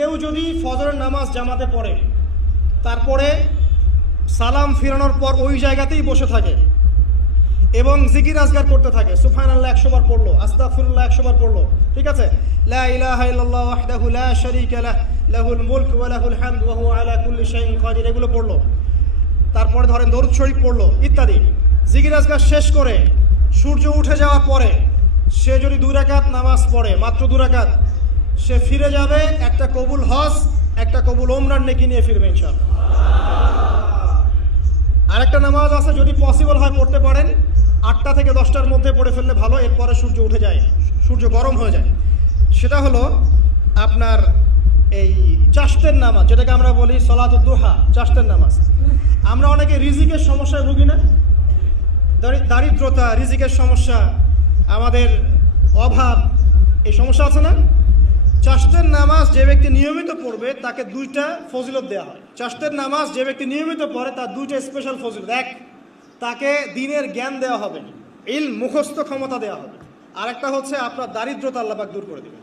কেউ যদি ফজরের নামাজ জামাতে পড়ে তারপরে সালাম ফিরানোর পর ওই জায়গাতেই বসে থাকে এবং জিকির আজগার করতে থাকে, সুবহানাল্লাহ 100 বার পড়লো, আস্তাগফিরুল্লাহ 100 বার পড়লো, ঠিক আছে, লা ইলাহা ইল্লাল্লাহ ওয়াহদাহু লা শারীকা লাহ লাহুল মুলক ওয়া লাহুল হামদ ওয়া হুয়া আলা কুল্লি শাইইন কাদির, এগুলো পড়লো, তারপরে ধরেন দরুদ শরীফ পড়লো ইত্যাদি। জিকির আজগার শেষ করে সূর্য উঠে যাওয়ার পরে সে যদি 2 রাকাত নামাজ পড়ে, মাত্র 2 রাকাত, সে ফিরে যাবে একটা কবুল হজ, একটা কবুল ওমরার নেকি নিয়ে ফিরবে ইনশাআল্লাহ। আরেকটা নামাজ আছে, যদি পসিবল হয় পড়তে পারেন, 8টা থেকে 10টার মধ্যে পড়ে ফেললে ভালো, এরপরে সূর্য উঠে যায়, সূর্য গরম হয়ে যায়। সেটা হলো আপনার এই চাষ্টের নামাজ, যেটাকে আমরা বলি সলাতুদ দুহা, চাষ্টের নামাজ। আমরা অনেকে রিজিকের সমস্যায় ভুগি না, দারিদ্রতা, রিজিকের সমস্যা, আমাদের অভাব, এই সমস্যা আছে না? চাষ্টের নামাজ যে ব্যক্তি নিয়মিত পড়বে তাকে 2টা ফজিলত দেওয়া হয়। চাষ্টের নামাজ যে ব্যক্তি নিয়মিত পড়ে তার 2টা স্পেশাল ফজিলত। এক, তাকে দ্বীনের জ্ঞান দেওয়া হবে, ইলম মুখস্থ ক্ষমতা দেওয়া হবে। আরেকটা হচ্ছে আপনার দারিদ্রতা আল্লাহ পাক দূর করে দেবে।